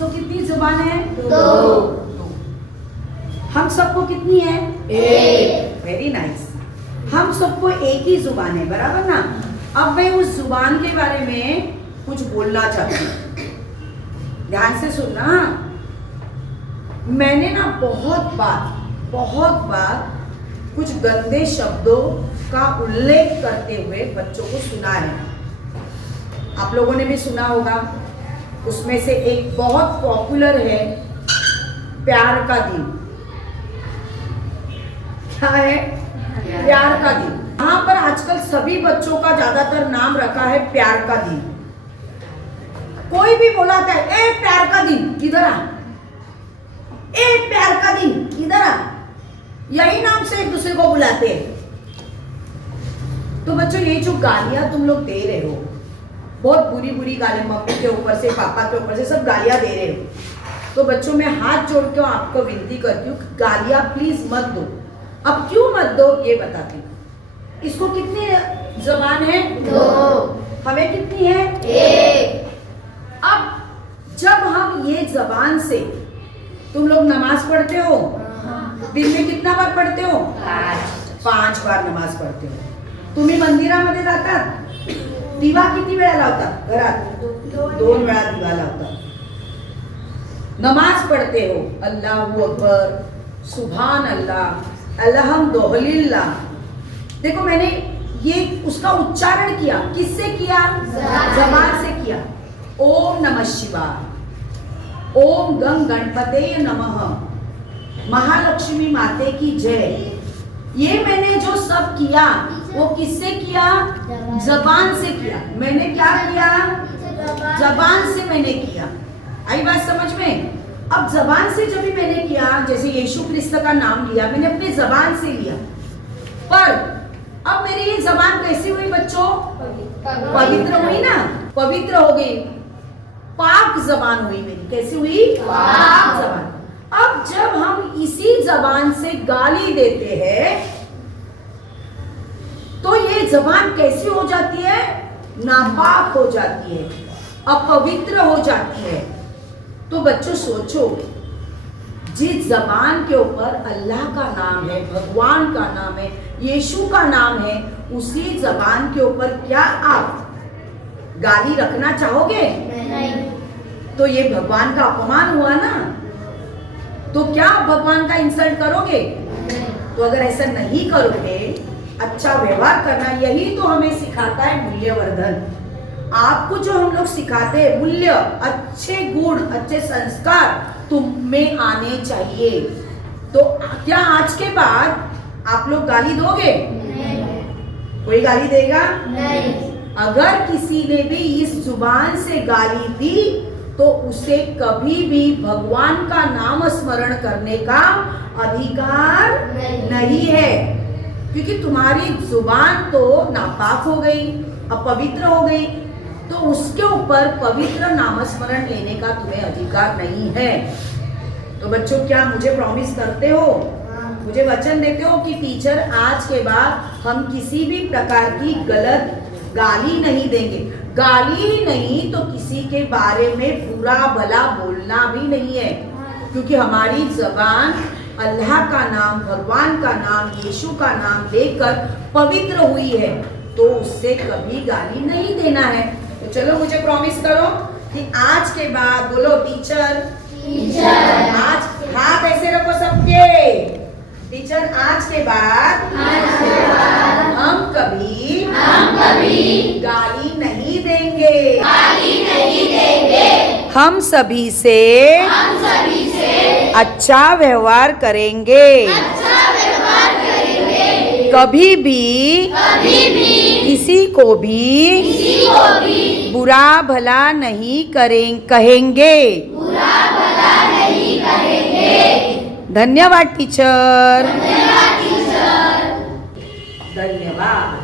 इसको कितनी जुबान है? 2। हम सबको कितनी है? 1। Very nice. हम सबको एक ही जुबान है, बराबर ना? अब मैं उस जुबान के बारे में कुछ बोलना चाहती हूँ, ध्यान से सुनना। मैंने ना बहुत बार कुछ गंदे शब्दों का उल्लेख करते हुए बच्चों को सुना है। आप लोगों ने भी सुना होगा। उसमें से एक बहुत पॉपुलर है, प्यार का दिन। क्या है? प्यार का दिन। यहाँ पर आजकल सभी बच्चों का ज्यादातर नाम रखा है प्यार का दिन। कोई भी बुलाता है, ए प्यार का दिन इधर आ, ए प्यार का दिन इधर आ, यही नाम से एक दूसरे को बुलाते हैं। तो बच्चों, ये जो गालियां तुम लोग दे रहे हो, बहुत बुरी बुरी गालियां, मम्मी के ऊपर से, पापा के ऊपर से, सब गालियां दे रहे हो। तो बच्चों, मैं हाथ जोड़ के आपको विनती करती हूँ, गालियां प्लीज मत दो। अब क्यों मत दो ये बताती हूँ। इसको कितनी जबान है? 2। हमें कितनी है? 1। अब जब हम ये जबान से, तुम लोग नमाज पढ़ते हो, दिन में कितना बार पढ़ते हो? 5 बार नमाज पढ़ते हो। तुम्ही मंदिरामध्ये जातात, दिवा किती वेळा लावतात घरात? 2 वेळा दिवा लावतात। नमाज पढ़ते हो, अल्लाहू अकबर, सुभान अल्लाह, अल्हम्दुलिल्लाह। देखो, मैंने ये उसका उच्चारण किया, किससे किया? जबान से किया। ओम नमः शिवाय, ओम गंग गणपते नमः, महालक्ष्मी माते की जय। ये मैंने जो सब किया वो किससे किया? जबान से किया। मैंने क्या किया? जबान से मैंने किया। आई बात समझ में? अब जबान से जब भी मैंने किया, जैसे यीशु क्रिस्त का नाम लिया, मैंने अपने जबान से लिया, पर अब मेरी ये जबान कैसी हुई बच्चों? पवित्र हुई ना, पवित्र हो गई, पाक जबान हुई मेरी। कैसी हुई? पाक जबान। अब जब हम इसी जबान से गाली देते हैं, तो ये जबान कैसी हो जाती है? नापाक हो जाती है, अपवित्र हो जाती है। तो बच्चों सोचो, जिस जबान के ऊपर अल्लाह का नाम है, भगवान का नाम है, यीशु का नाम है, उसी जबान के ऊपर क्या आप गाली रखना चाहोगे? नहीं। तो ये भगवान का अपमान हुआ ना। तो क्या आप भगवान का इंसल्ट करोगे? तो अगर ऐसा नहीं करोगे, अच्छा व्यवहार करना, यही तो हमें सिखाता है मूल्यवर्धन। आपको जो हम लोग सिखाते हैं मूल्य, अच्छे गुण, अच्छे संस्कार तुम में आने चाहिए। तो क्या आज के बाद आप लोग गाली दोगे? नहीं। कोई गाली देगा? नहीं। अगर किसी ने भी इस जुबान से गाली दी, तो उसे कभी भी भगवान का नाम स्मरण करने का अधिकार नहीं है, क्योंकि तुम्हारी जुबान तो नापाक हो गई, अपवित्र हो गई, तो उसके ऊपर पवित्र नामस्मरण लेने का तुम्हें अधिकार नहीं है। तो बच्चों, क्या मुझे प्रॉमिस करते हो, मुझे वचन देते हो कि टीचर आज के बाद हम किसी भी प्रकार की गलत गाली नहीं देंगे? गाली ही नहीं तो किसी के बारे में बुरा भला बोलना भी नहीं है, क्योंकि हमारी जबान अल्लाह का नाम, भगवान का नाम, यीशु का नाम लेकर पवित्र हुई है, तो उससे कभी गाली नहीं देना है। तो चलो, मुझे प्रॉमिस करो कि आज के बाद, बोलो टीचर, आज हाथ ऐसे रखो सबके, टीचर आज के बाद हम कभी गाली नहीं देंगे, हम सभी से अच्छा व्यवहार करेंगे, कभी भी किसी को भी बुरा भला नहीं कहेंगे। धन्यवाद टीचर। धन्यवाद।